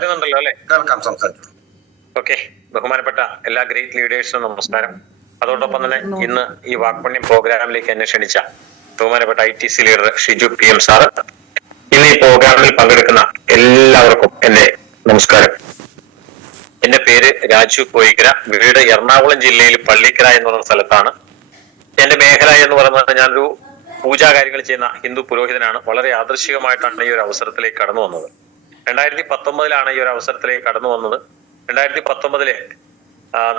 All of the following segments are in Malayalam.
കേൾക്കുന്നുണ്ടല്ലോ അല്ലെ? കേൾക്കാം സംസാരിച്ചു ഓക്കെ. ബഹുമാനപ്പെട്ട എല്ലാ ഗ്രേറ്റ് ലീഡേഴ്സിനും നമസ്കാരം. അതോടൊപ്പം തന്നെ ഇന്ന് ഈ വാക്പണ്യം പ്രോഗ്രാമിലേക്ക് എന്നെ ക്ഷണിച്ച ബഹുമാനപ്പെട്ട I T C leader Shiju P M sir. ഇന്ന് ഈ പ്രോഗ്രാമിൽ പങ്കെടുക്കുന്ന എല്ലാവർക്കും എന്റെ നമസ്കാരം. എന്റെ പേര് രാജു കോയിക്കര. വീട് എറണാകുളം ജില്ലയിൽ പള്ളിക്കര എന്ന് പറയുന്ന സ്ഥലത്താണ്. എന്റെ മേഖല എന്ന് പറയുന്നത് ഞാനൊരു പൂജാ കാര്യങ്ങൾ ചെയ്യുന്ന ഹിന്ദു പുരോഹിതനാണ്. വളരെ ആദർശികമായിട്ടാണ് ഈ ഒരു അവസരത്തിലേക്ക് കടന്നു വന്നത്. രണ്ടായിരത്തി പത്തൊമ്പതിലാണ് ഈ ഒരു അവസരത്തിലേക്ക് കടന്നു വന്നത്. രണ്ടായിരത്തി പത്തൊമ്പതിലെ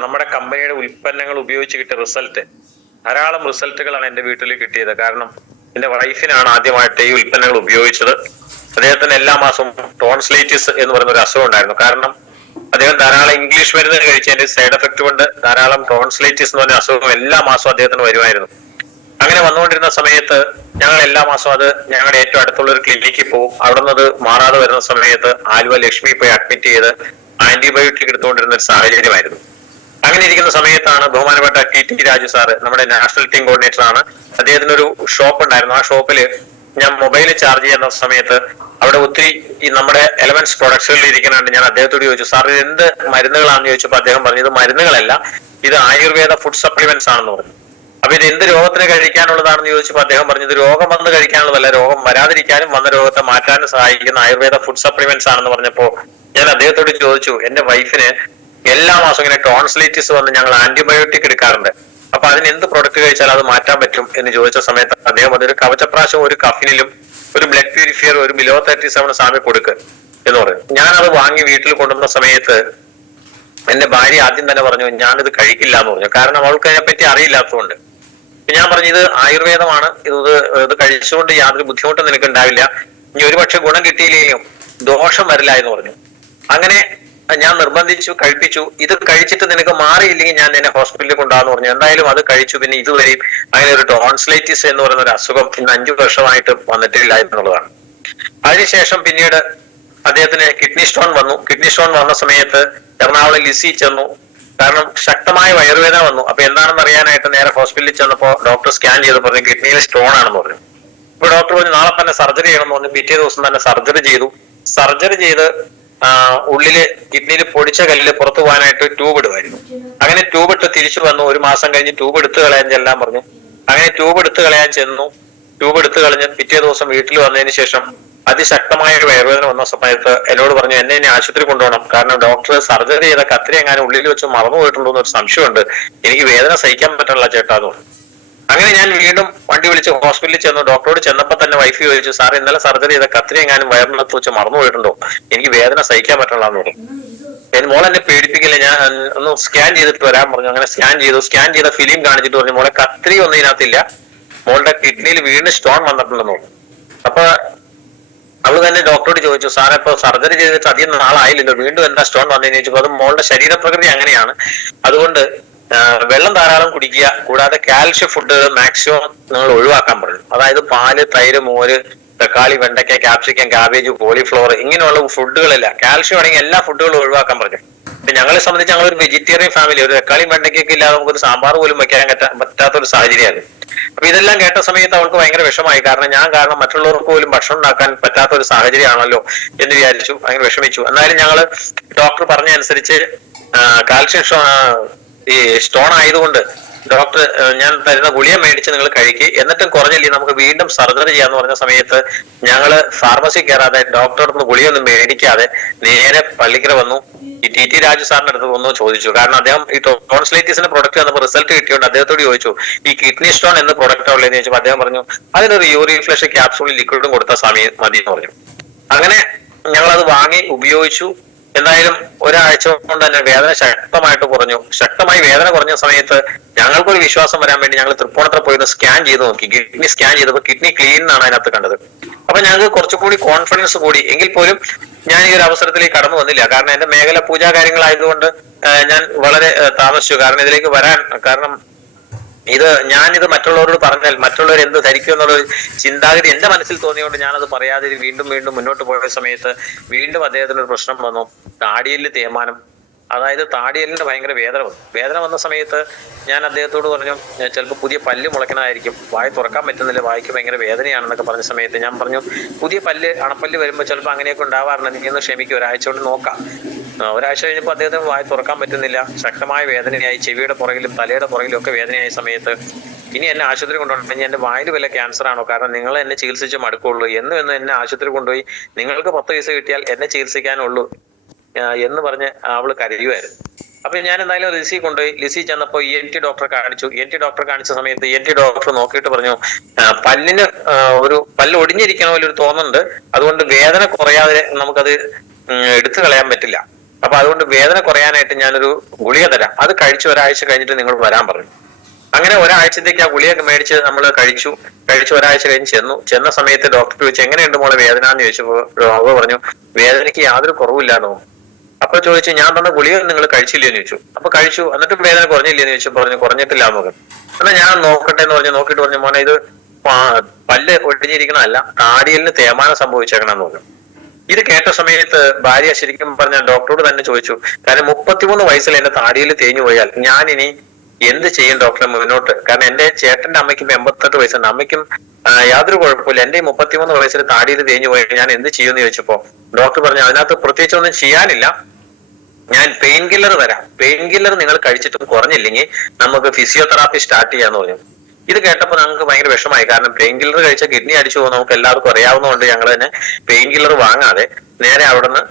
നമ്മുടെ കമ്പനിയുടെ ഉൽപ്പന്നങ്ങൾ ഉപയോഗിച്ച് കിട്ടിയ റിസൾട്ട് ധാരാളം റിസൾട്ടുകളാണ് എന്റെ വീട്ടിൽ കിട്ടിയത്. കാരണം എന്റെ വൈഫിനാണ് ആദ്യമായിട്ട് ഈ ഉൽപ്പന്നങ്ങൾ ഉപയോഗിച്ചത്. അദ്ദേഹത്തിന് എല്ലാ മാസവും ടോൺസ്ലൈറ്റിസ് എന്ന് പറയുന്ന ഒരു അസുഖം ഉണ്ടായിരുന്നു. കാരണം അദ്ദേഹം ധാരാളം ഇംഗ്ലീഷ് മരുന്ന് കഴിച്ചതിന്റെ സൈഡ് എഫക്ട് കൊണ്ട് ധാരാളം ടോൺസ്ലൈറ്റിസ് എന്ന് പറഞ്ഞ അസുഖം എല്ലാ മാസവും അദ്ദേഹത്തിന് വരുമായിരുന്നു. അങ്ങനെ വന്നുകൊണ്ടിരുന്ന സമയത്ത് ഞങ്ങൾ എല്ലാ മാസവും അത് ഞങ്ങളുടെ ഏറ്റവും അടുത്തുള്ള ഒരു ക്ലിനിക്കിൽ പോകും അവിടെ നിന്ന് മാറാതെ വരുന്ന സമയത്ത് ആലുവ ലക്ഷ്മി പോയി അഡ്മിറ്റ് ചെയ്ത് ആന്റിബയോട്ടിക് എടുത്തുകൊണ്ടിരുന്ന ഒരു സാഹചര്യമായിരുന്നു. അങ്ങനെ ഇരിക്കുന്ന സമയത്താണ് ബഹുമാനപ്പെട്ട ടി ടി രാജു സാറ് നമ്മുടെ നാഷണൽ ടീം കോർഡിനേറ്റർ ആണ്. അദ്ദേഹത്തിന് ഒരു ഷോപ്പ് ഉണ്ടായിരുന്നു. ആ ഷോപ്പിൽ ഞാൻ മൊബൈൽ ചാർജ് ചെയ്യുന്ന സമയത്ത് അവിടെ ഒത്തിരി ഈ നമ്മുടെ എലവൻസ് പ്രൊഡക്ട്സുകളിൽ ഇരിക്കുന്നുണ്ട്. ഞാൻ അദ്ദേഹത്തോട് ചോദിച്ചു സാർ ഇത് എന്ത് മരുന്നുകളാണെന്ന് ചോദിച്ചപ്പോൾ അദ്ദേഹം പറഞ്ഞു ഇത് മരുന്നുകളല്ല ഇത് ആയുർവേദ ഫുഡ് സപ്ലിമെന്റ്സ് ആണെന്ന് പറഞ്ഞു. അപ്പൊ ഇത് എന്ത് രോഗത്തിന് കഴിക്കാനുള്ളതാണെന്ന് ചോദിച്ചപ്പോൾ അദ്ദേഹം പറഞ്ഞു ഇത് രോഗം വന്ന് കഴിക്കാനുള്ളതല്ല രോഗം വരാതിരിക്കാനും വന്ന രോഗത്തെ മാറ്റാനും സഹായിക്കുന്ന ആയുർവേദ ഫുഡ് സപ്ലിമെന്റ്സ് ആണെന്ന് പറഞ്ഞപ്പോ ഞാൻ അദ്ദേഹത്തോട് ചോദിച്ചു എന്റെ വൈഫിന് എല്ലാ മാസവും ഇങ്ങനെ ടോൺസ്ലൈറ്റിസ് വന്ന് ഞങ്ങൾ ആന്റിബയോട്ടിക് എടുക്കാറുണ്ട്. അപ്പൊ അതിന് എന്ത് പ്രൊഡക്റ്റ് കഴിച്ചാൽ അത് മാറ്റാൻ പറ്റും? എന്ന് ചോദിച്ച സമയത്ത് അദ്ദേഹം അതൊരു കവചപ്രാശം ഒരു കഫിനിലും ഒരു ബ്ലഡ് പ്യൂരിഫയർ ഒരു ബിലോ തേർട്ടി സെവൻ സാമി കൊടുക്ക് എന്ന് പറഞ്ഞു. അത് വാങ്ങി വീട്ടിൽ കൊണ്ടുവന്ന സമയത്ത് എന്റെ ഭാര്യ ആദ്യം തന്നെ പറഞ്ഞു ഞാനിത് കഴിക്കില്ല എന്ന് പറഞ്ഞു. കാരണം അവൾക്ക് അതിനെപ്പറ്റി അറിയില്ലാത്തതുകൊണ്ട്. ഞാൻ പറഞ്ഞത് ആയുർവേദമാണ്. ഇത് ഇത് കഴിച്ചുകൊണ്ട് യാതൊരു ബുദ്ധിമുട്ടും നിനക്ക് ഉണ്ടാവില്ല ഇനി ഒരുപക്ഷെ ഗുണം കിട്ടിയില്ലെങ്കിലും ദോഷം വരില്ല എന്ന് പറഞ്ഞു. അങ്ങനെ ഞാൻ നിർബന്ധിച്ചു കഴിപ്പിച്ചു. ഇത് കഴിച്ചിട്ട് നിനക്ക് മാറിയില്ലെങ്കിൽ ഞാൻ നിന്നെ ഹോസ്പിറ്റലിൽ കൊണ്ടുപോകാന്ന് പറഞ്ഞു. എന്തായാലും അത് കഴിച്ചു. പിന്നെ ഇതുവരെയും അങ്ങനെ ഒരു ടോൺസ്ലൈറ്റിസ് എന്ന് പറയുന്ന ഒരു അസുഖം ഇന്ന് അഞ്ചു വർഷമായിട്ട് വന്നിട്ടില്ല എന്നുള്ളതാണ്. അതിനുശേഷം പിന്നീട് അദ്ദേഹത്തിന് കിഡ്നി സ്റ്റോൺ വന്നു. കിഡ്നി സ്റ്റോൺ വന്ന സമയത്ത് എറണാകുളം ലിസി ചെന്നു. കാരണം ശക്തമായ വയറുവേദന വന്നു. അപ്പൊ എന്താണെന്ന് അറിയാനായിട്ട് നേരെ ഹോസ്പിറ്റലിൽ ചെന്നപ്പോ ഡോക്ടർ സ്കാൻ ചെയ്ത് പറഞ്ഞു കിഡ്നിയിൽ സ്റ്റോൺ ആണെന്ന് പറഞ്ഞു. ഇപ്പൊ ഡോക്ടർ പറഞ്ഞു നാളെ തന്നെ സർജറി ചെയ്യണമെന്ന് പറഞ്ഞു. പിറ്റേ ദിവസം തന്നെ സർജറി ചെയ്തു. സർജറി ചെയ്ത് ഉള്ളിൽ കിഡ്നിയിൽ പൊടിച്ച കല്ലിൽ പുറത്തു പോകാനായിട്ട് ട്യൂബ് ഇടുമായിരുന്നു. അങ്ങനെ ട്യൂബ് ഇട്ട് തിരിച്ചു വന്നു. ഒരു മാസം കഴിഞ്ഞ് ട്യൂബ് എടുത്തു കളയാൻ ചെല്ലാൻ പറഞ്ഞു. അങ്ങനെ ട്യൂബ് എടുത്തു കളയാൻ ചെന്നു. ട്യൂബ് എടുത്തു കളഞ്ഞ് പിറ്റേ ദിവസം വീട്ടിൽ വന്നതിന് ശേഷം അതിശക്തമായ വയറുവേദന വന്ന സമയത്ത് എന്നോട് പറഞ്ഞു എന്നെ ഇനി ആശുപത്രി കൊണ്ടുപോകണം. കാരണം ഡോക്ടർ സർജറി ചെയ്ത കത്തിരി എങ്ങാനും ഉള്ളിൽ വെച്ച് മറന്നു പോയിട്ടുണ്ടോ എന്നൊരു സംശയമുണ്ട്. എനിക്ക് വേദന സഹിക്കാൻ പറ്റണില്ല ചേട്ടാ എന്ന് പറഞ്ഞു. അങ്ങനെ ഞാൻ വീണ്ടും വണ്ടി വിളിച്ച് ഹോസ്പിറ്റലിൽ ചെന്നു. ഡോക്ടറോട് ചെന്നപ്പോ തന്നെ വൈഫ് ചോദിച്ചു സാർ ഇന്നലെ സർജറി ചെയ്ത കത്തിരി എങ്ങാനും വയറിനകത്ത് വെച്ച് മറന്നു പോയിട്ടുണ്ടോ? എനിക്ക് വേദന സഹിക്കാൻ പറ്റണില്ല എന്ന് പറഞ്ഞു. എന്റെ മോൾ എന്നെ പേടിപ്പിക്കില്ല. ഞാൻ ഒന്ന് സ്കാൻ ചെയ്തിട്ട് വരാൻ പറഞ്ഞു. അങ്ങനെ സ്കാൻ ചെയ്തു. സ്കാൻ ചെയ്ത ഫിലിം കാണിച്ചിട്ട് പറഞ്ഞു മോളെ കത്തിരി ഒന്നും ഇതിനകത്തില്ല. മോളുടെ കിഡ്നിയിൽ വീണ്ടും സ്റ്റോൺ വന്നിട്ടുണ്ടെന്ന് പറഞ്ഞു. അപ്പൊ അവൾ തന്നെ ഡോക്ടറോട് ചോദിച്ചു സാറെ ഇപ്പൊ സർജറി ചെയ്തിട്ട് അധികം നാളായില്ലല്ലോ. വീണ്ടും എന്താ സ്റ്റോൺ വന്നതെന്ന് ചോദിച്ചപ്പോൾ അത് മോളുടെ ശരീരപ്രകൃതി അങ്ങനെയാണ്. അതുകൊണ്ട് വെള്ളം ധാരാളം കുടിക്കുക കൂടാതെ കാൽഷ്യം ഫുഡ് മാക്സിമം നിങ്ങൾ ഒഴിവാക്കാൻ പറഞ്ഞു അതായത് പാൽ തൈര് മോര് തക്കാളി വെണ്ടയ്ക്ക ക്യാപ്സിക്കം കാബേജ് കോളിഫ്ലവർ ഇങ്ങനെയുള്ള ഫുഡുകളെല്ലാം കാൽഷ്യം ആണെങ്കിൽ എല്ലാ ഫുഡുകളും ഒഴിവാക്കാൻ പറഞ്ഞു. ഇപ്പൊ ഞങ്ങളെ സംബന്ധിച്ച് ഞങ്ങൾ ഒരു വെജിറ്റേറിയൻ ഫാമിലി ഒരു തക്കാളി വെണ്ടയ്ക്കൊക്കെ ഇല്ലാതെ നമുക്കൊരു സാമ്പാർ പോലും വെക്കാൻ പറ്റാത്ത ഒരു സാഹചര്യമായിരുന്നു അപ്പൊ ഇതെല്ലാം കേട്ട സമയത്ത് അവൾക്ക് ഭയങ്കര വിഷമായി കാരണം ഞാൻ കാരണം മറ്റുള്ളവർക്ക് പോലും ഭക്ഷണം ഉണ്ടാക്കാൻ പറ്റാത്ത ഒരു സാഹചര്യമാണല്ലോ എന്ന് വിചാരിച്ചു. ഭയങ്കര വിഷമിച്ചു. എന്നാലും ഞങ്ങൾ ഡോക്ടർ പറഞ്ഞ അനുസരിച്ച് കാൽഷ്യം ഈ സ്റ്റോൺ ആയതുകൊണ്ട് ഡോക്ടർ ഞാൻ തരുന്ന ഗുളിയ മേടിച്ച് നിങ്ങൾ കഴിക്കുക എന്നിട്ടും കുറഞ്ഞില്ലേ നമുക്ക് വീണ്ടും സർജറി ചെയ്യാന്ന് പറഞ്ഞ സമയത്ത് ഞങ്ങൾ ഫാർമസി കയറാതെ ഡോക്ടറുടെ നിന്ന് ഗുളിയൊന്നും മേടിക്കാതെ നേരെ പള്ളിക്കര വന്നു. ഈ ടി ടി രാജു സാറിന്റെ അടുത്ത് ഒന്ന് ചോദിച്ചു. കാരണം അദ്ദേഹം ഈ ടോൺസ്ലൈറ്റിസിന്റെ പ്രൊഡക്റ്റ് വന്നപ്പോൾ റിസൾട്ട് കിട്ടിയോണ്ട് അദ്ദേഹത്തോട് ചോദിച്ചു ഈ കിഡ്നി സ്റ്റോൺ എന്ന പ്രൊഡക്റ്റ് ഉള്ളതെന്ന് ചോദിച്ചപ്പോൾ അദ്ദേഹം പറഞ്ഞു അതിനൊരു യൂറിൻ ഫ്ലഷ് ക്യാപ്സൂളിൽ ലിക്വിഡും കൊടുത്ത സമയം മതി എന്ന് പറഞ്ഞു. അങ്ങനെ ഞങ്ങൾ അത് വാങ്ങി ഉപയോഗിച്ചു. എന്തായാലും ഒരാഴ്ച കൊണ്ട് തന്നെ വേദന ശക്തമായിട്ട് കുറഞ്ഞു. ശക്തമായി വേദന കുറഞ്ഞ സമയത്ത് ഞങ്ങൾക്കൊരു വിശ്വാസം വരാൻ വേണ്ടി ഞങ്ങൾ തൃപ്പൂണത്ര പോയി സ്കാൻ ചെയ്ത് നോക്കി. കിഡ്നി സ്കാൻ ചെയ്തപ്പോൾ കിഡ്നി ക്ലീൻ എന്നാണ് അതിനകത്ത് കണ്ടത്. അപ്പൊ ഞങ്ങൾക്ക് കുറച്ചുകൂടി കോൺഫിഡൻസ് കൂടി. എങ്കിൽ പോലും ഞാൻ ഈ ഒരു അവസരത്തിലേക്ക് കടന്നു വന്നില്ല. കാരണം എന്റെ മേഖല പൂജാ കാര്യങ്ങളായതുകൊണ്ട് ഞാൻ വളരെ താമസിച്ചു. കാരണം ഇതിലേക്ക് വരാൻ കാരണം ഇത് ഞാൻ ഇത് മറ്റുള്ളവരോട് പറഞ്ഞാൽ മറ്റുള്ളവർ എന്ത് ധരിക്കും എന്നുള്ള ചിന്താഗതി എന്റെ മനസ്സിൽ തോന്നിയോണ്ട് അത് പറയാതെ വീണ്ടും വീണ്ടും മുന്നോട്ട് പോയ സമയത്ത് വീണ്ടും അദ്ദേഹത്തിന് ഒരു പ്രശ്നം വന്നു. താടിയിൽ തേമാനം അതായത് താടിയലിന്റെ ഭയങ്കര വേദന വന്നു. വേദന വന്ന സമയത്ത് ഞാൻ അദ്ദേഹത്തോട് പറഞ്ഞു ചിലപ്പോൾ പുതിയ പല്ല് മുളയ്ക്കണമായിരിക്കും. വായ തുറക്കാൻ പറ്റുന്നില്ല. വായിക്ക് ഭയങ്കര വേദനയാണെന്നൊക്കെ പറഞ്ഞ സമയത്ത് ഞാൻ പറഞ്ഞു പുതിയ പല്ല് അണപ്പല്ല് വരുമ്പോൾ ചിലപ്പോൾ അങ്ങനെയൊക്കെ ഉണ്ടാവാറുണ്ട്. നീ ഒന്ന് ക്ഷമിക്കും. ഒരാഴ്ച കൊണ്ട് നോക്കാം. ഒരാഴ്ച കഴിഞ്ഞപ്പോൾ അദ്ദേഹത്തിന് വായ തുറക്കാൻ പറ്റുന്നില്ല. ശക്തമായ വേദനയായി. ചെവിയുടെ പുറകിലും തലയുടെ പുറകിലും ഒക്കെ വേദനയായ സമയത്ത് ഇനി എന്നെ ആശുപത്രി കൊണ്ടുപോകണമെങ്കിൽ എന്റെ വായിൽ വല്ല ക്യാൻസർ ആണോ? കാരണം നിങ്ങൾ എന്നെ ചികിത്സിച്ച് മടുക്കുള്ളൂ. എന്നും എന്നും എന്നെ ആശുപത്രി കൊണ്ടുപോയി നിങ്ങൾക്ക് പത്ത് പൈസ കിട്ടിയാൽ എന്നെ ചികിത്സിക്കാനുള്ളൂ. എന്ന് പറഞ്ഞ് അവൾ കരയുമായിരുന്നു അപ്പൊ ഞാൻ എന്തായാലും ലിസി കൊണ്ടുപോയി. ലിസി ചെന്നപ്പോ ഇ എൻ ടി ഡോക്ടറെ കാണിച്ചു. എൻ ടി ഡോക്ടറെ കാണിച്ച സമയത്ത് എൻ ടി ഡോക്ടർ നോക്കിയിട്ട് പറഞ്ഞു പല്ലിന് ഒരു പല്ല് ഒടിഞ്ഞിരിക്കണ പോലെ ഒരു തോന്നുന്നുണ്ട്. അതുകൊണ്ട് വേദന കുറയാതെ നമുക്കത് എടുത്തു കളയാൻ പറ്റില്ല. അപ്പൊ അതുകൊണ്ട് വേദന കുറയാനായിട്ട് ഞാനൊരു ഗുളിക തരാം. അത് കഴിച്ച് ഒരാഴ്ച കഴിഞ്ഞിട്ട് നിങ്ങൾ വരാൻ പറഞ്ഞു. അങ്ങനെ ഒരാഴ്ചത്തേക്ക് ആ ഗുളിയൊക്കെ മേടിച്ച് നമ്മൾ കഴിച്ചു. കഴിച്ച് ഒരാഴ്ച കഴിഞ്ഞ് ചെന്നു. ചെന്ന സമയത്ത് ഡോക്ടർ ചോദിച്ചു എങ്ങനെയുണ്ട് മോളെ വേദന? എന്ന് ചോദിച്ചപ്പോൾ അവ പറഞ്ഞു വേദനയ്ക്ക് യാതൊരു കുറവില്ലാന്നോ അപ്പൊ ചോദിച്ചു ഞാൻ തന്ന ഗുളിക നിങ്ങൾ കഴിച്ചില്ലെന്ന് ചോദിച്ചു. അപ്പൊ കഴിച്ചു. എന്നിട്ട് വേദന കുറഞ്ഞില്ലെന്ന് ചോദിച്ചു. പറഞ്ഞു കുറഞ്ഞിട്ടില്ല മകൻ എന്നാ ഞാൻ നോക്കട്ടെ എന്ന് പറഞ്ഞു. നോക്കിട്ട് പറഞ്ഞു മോനെ ഇത് പല്ല് ഒടിഞ്ഞിരിക്കണമല്ല താടിയലിന് തേമാനം സംഭവിച്ചേക്കണം എന്ന് പറഞ്ഞു. ഇത് കേട്ട സമയത്ത് ഭാര്യ ശരിക്കും പറഞ്ഞ ഡോക്ടറോട് തന്നെ ചോദിച്ചു കാരണം മുപ്പത്തിമൂന്ന് വയസ്സിൽ എന്റെ താടിയിൽ തേഞ്ഞു പോയാൽ ഞാൻ ഇനി എന്ത് ചെയ്യും ഡോക്ടറെ മുന്നോട്ട്? കാരണം എന്റെ ചേട്ടന്റെ അമ്മയ്ക്കും എൺപത്തെട്ട് വയസ്സുണ്ട്. അമ്മയ്ക്കും യാതൊരു കുഴപ്പമില്ല. എന്റെ മുപ്പത്തിമൂന്ന് വയസ്സിൽ താടിയിൽ തേഞ്ഞു പോയാൽ ഞാൻ എന്ത് ചെയ്യുമെന്ന് ചോദിച്ചപ്പോ ഡോക്ടർ പറഞ്ഞു അതിനകത്ത് പ്രത്യേകിച്ച് ഒന്നും ചെയ്യാനില്ല. ഞാൻ പെയിൻ കില്ലർ തരാം പെയിൻ കില്ലർ നിങ്ങൾ കഴിച്ചിട്ടും കുറഞ്ഞില്ലെങ്കിൽ നമുക്ക് ഫിസിയോതെറാപ്പി സ്റ്റാർട്ട് ചെയ്യാന്ന് പറഞ്ഞു. ഇത് കേട്ടപ്പോൾ ഞങ്ങൾക്ക് ഭയങ്കര വിഷമായി കാരണം പെയിൻ കില്ലർ കഴിച്ച കിഡ്നി അടിച്ചു പോകും നമുക്ക് എല്ലാവർക്കും അറിയാവുന്നതുകൊണ്ട് ഞങ്ങൾ തന്നെ പെയിൻ കില്ലർ വാങ്ങാതെ നേരെ അവിടുന്ന്